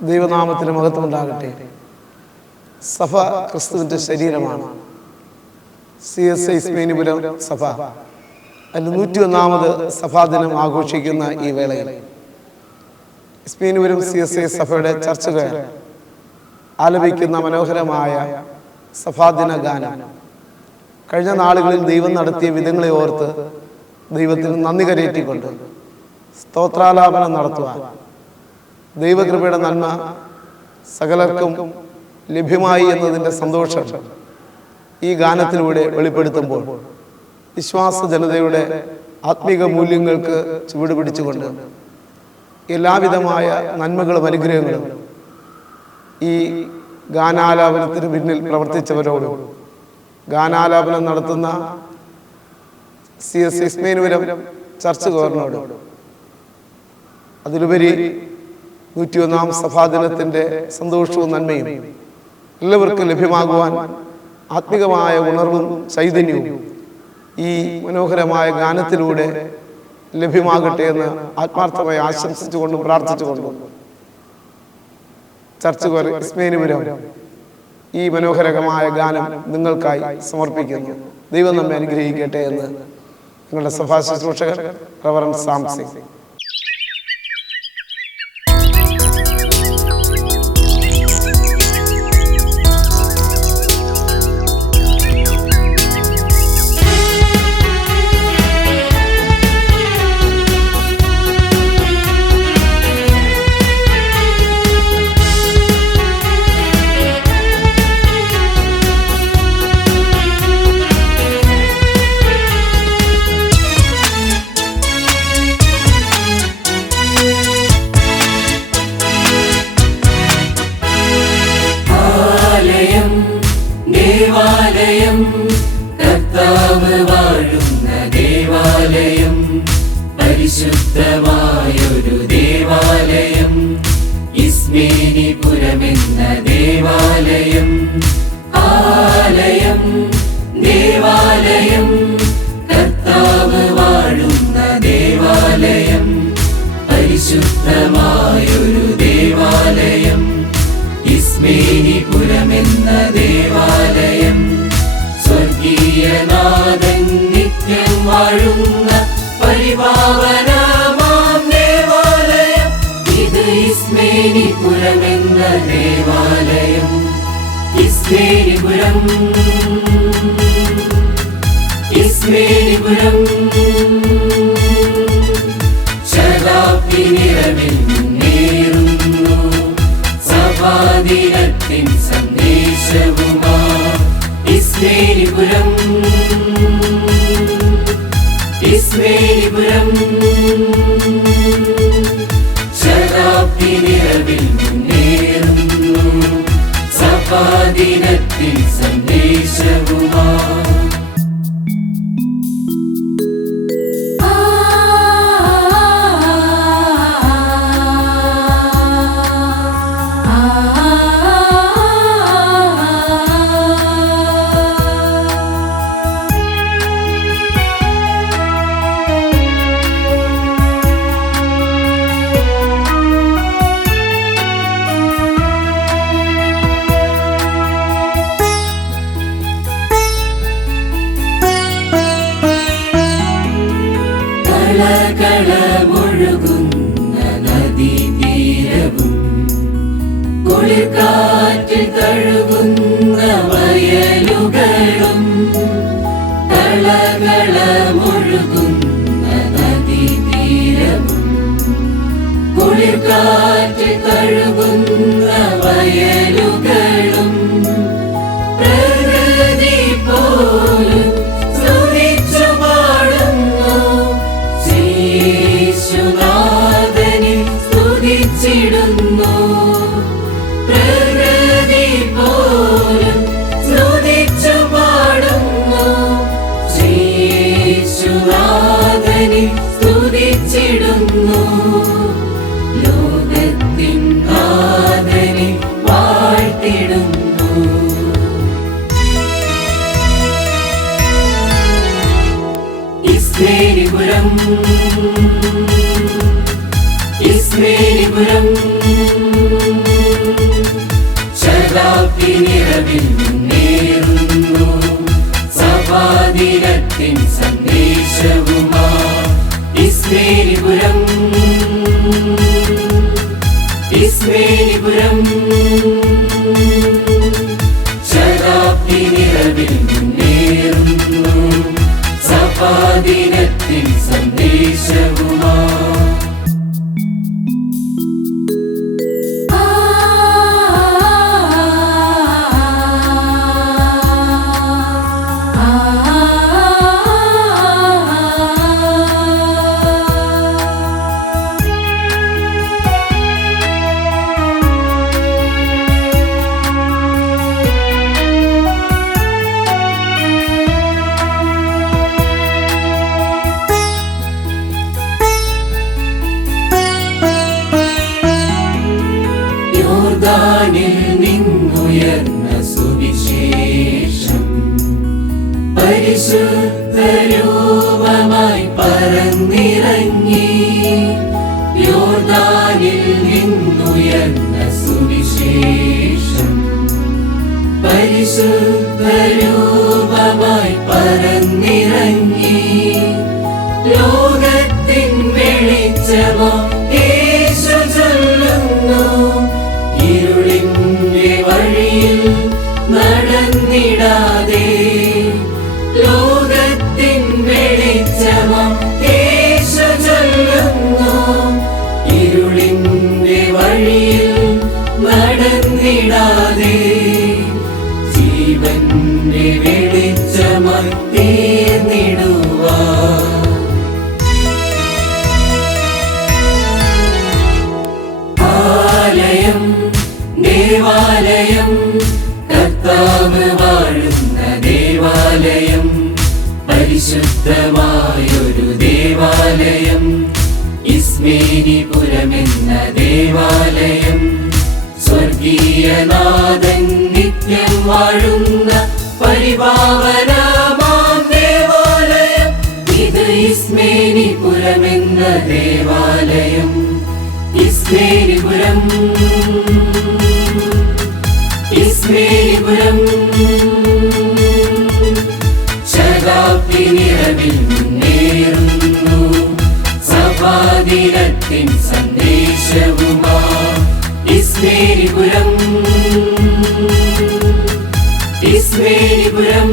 ദൈവനാമത്തിന് മഹത്വമുണ്ടാകട്ടെ. സഭ ക്രിസ്തുവിൻ്റെ ശരീരമാണ്. CSI ഇസ്മേനിപുരം സഭ അതിൽ 101ാമത് സഭാദിനം ആഘോഷിക്കുന്ന ഈ വേളയിൽ ഇസ്മേനിപുരം CSI സഭയുടെ ചർച്ചുകൾ ആലപിക്കുന്ന മനോഹരമായ സഭാദിന ഗാനം കഴിഞ്ഞ നാളുകളിൽ ദൈവം നടത്തിയ വിധങ്ങളെ ഓർത്ത് ദൈവത്തിന് നന്ദി കരയേറ്റിക്കൊണ്ട് സ്തോത്രാലാപനം നടത്തുവാൻ, ദൈവകൃപയുടെ നന്മ സകലർക്കും ലഭ്യമായി എന്നതിൻ്റെ സന്തോഷം ഈ ഗാനത്തിലൂടെ വെളിപ്പെടുത്തുമ്പോൾ വിശ്വാസ ജനതയുടെ ആത്മീക മൂല്യങ്ങൾക്ക് ചുവട് പിടിച്ചുകൊണ്ട് എല്ലാവിധമായ നന്മകളും അനുഗ്രഹങ്ങളും ഈ ഗാനാലാപനത്തിന് പിന്നിൽ പ്രവർത്തിച്ചവരോടും ഗാനാലാപനം നടത്തുന്ന CSI ഇസ്മേനിപുരം ചർച്ച് ഗവർണറോടും അതിലുപരി 101ാം സഭാദിനത്തിൻ്റെ സന്തോഷവും നന്മയും എല്ലാവർക്കും ലഭ്യമാകുവാൻ ആത്മികമായ ഉണർവും ചൈതന്യവും ഈ മനോഹരമായ ഗാനത്തിലൂടെ ലഭ്യമാകട്ടെ എന്ന് ആത്മാർത്ഥമായി ആശംസിച്ചുകൊണ്ടും പ്രാർത്ഥിച്ചുകൊണ്ടും ചർച്ച് ഇസ്മേനിപുരം ഈ മനോഹരമായ ഗാനം നിങ്ങൾക്കായി സമർപ്പിക്കുന്നു. ദൈവം നമ്മെ അനുഗ്രഹിക്കട്ടെ എന്ന് നിങ്ങളുടെ സഭാ ശുശ്രൂഷകൻ റവറൻഡ് സാം സിംഗ്. ദേവാലയം, കർത്താവ് വാഴുന്ന ദേവാലയം, പരിശുദ്ധമായൊരു ദേവാലയം, ഇസ്മേനിപുരമെന്ന ദേവാലയം. ആലയം, ദേവാലയം, കർത്താവ് വാഴുന്ന ദേവാലയം, പരിശുദ്ധമായൊരു ദേവാലയം, ഇസ്മേനിപുരമെന്ന ദേവാലയം. സ്വർഗീയനാഥൻ നിത്യം വാഴുന്ന പരിപാവനമാം ദേവാലയം, ഇത് ഇസ്മേനിപുരമെന്ന ദേവാലയം. ഇസ്മേനിപുരം, ഇസ്മേനിപുരം, ശതാബ്ദി നിറവിൽ മുന്നേറുന്നു സഭാദിനത്തിൻ സന്ദേശവുമാ. ഇസ്മേനിപുരം, ഇസ്മേനിപുരം, ശതാബ്ദി നിറവിൽ മുന്നേറുന്നു സഭാദിനത്തിൻ സന്ദേശവുമാ. കളകളമൊഴുകുന്ന നദീതീരവും കുളിർക്കാറ്റിൽ തഴുകുന്ന വയലുകളും, കളകളമൊഴുകുന്ന നദീതീരവും കുളിർക്കാറ്റിൽ തഴുകുന്ന വയലുകളും, പ്രകൃതി പോലും സ്തുതിച്ചു പാടുന്നു യേശുനാഥനെ സ്തുതിച്ചിടുന്നു. പ്രകൃതി പോലും സ്തുതിച്ചു പാടുന്നു യേശുനാഥനെ സ്തുതിച്ചിടുന്നു. ലോകത്തിൻ നാഥനെ വാഴ്ത്തിടുന്നു. ഇസ്മേനിപുരം, ഇസ്മേനിപുരം, ശതാബ്ദി നിറവിൽ മുന്നേറുന്നു സഭാദിനത്തിൻ സന്ദേശവുമാ ഇസ്മേലിപുരം ഇസ്മേലിപുരം ശതാബ്ദി നിറവിൽ മുന്നേറുന്നു സഭാദിനത്തിൻ സന്ദേശവുമാ യോർദാനിൽ നിന്നുയർന്ന സുവിശേഷം പരിശുദ്ധ രൂപമായി പറന്നിറങ്ങി യോർദാനിൽ നിന്നുയർന്ന സുവിശേഷം പരിശുദ്ധ രൂപമായി പറന്നിറങ്ങി ലോകത്തിൻ വെളിച്ചമോ യേശു ചൊല്ലുന്നു ഇരുളിന്റെ വഴിയിൽ നടന്നിടാതെ ലോകത്തിൻ വെളിച്ചമം യേശു ചൊല്ലുന്നു ഇരുളിന്റെ വഴിയിൽ നടന്നിടാതെ ജീവന്റെ വെളിച്ചമായി തീർന്നിടുവാൻ ആലയം ദേവാലയം കർത്താവ് വാഴുന്ന ദേവാലയം പരിശുദ്ധമായൊരു ദേവാലയം ഇസ്മേലിപുരമെന്ന ദേവാലയം സ്വർഗീയനാഥൻ നിത്യം വാഴുന്ന പരിപാവനമാം ദേവാലയം ഇത് ഇസ്മേലിപുരമെന്ന ദേവാലയം ഇസ്മേലിപുരം ഇസ്മേലിപുരം ശതാബ്ദി നിറവിൽ മുന്നേറുന്നു സഭാദിനത്തിൻ സന്ദേശവുമാ ഇസ്മേലിപുരം ഇസ്മേലിപുരം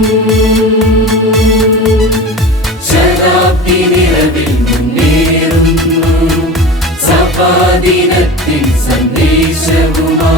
ശതാബ്ദി നിറവിൽ മുന്നേറുന്നു സഭാദിനത്തിൻ സന്ദേശവുമാ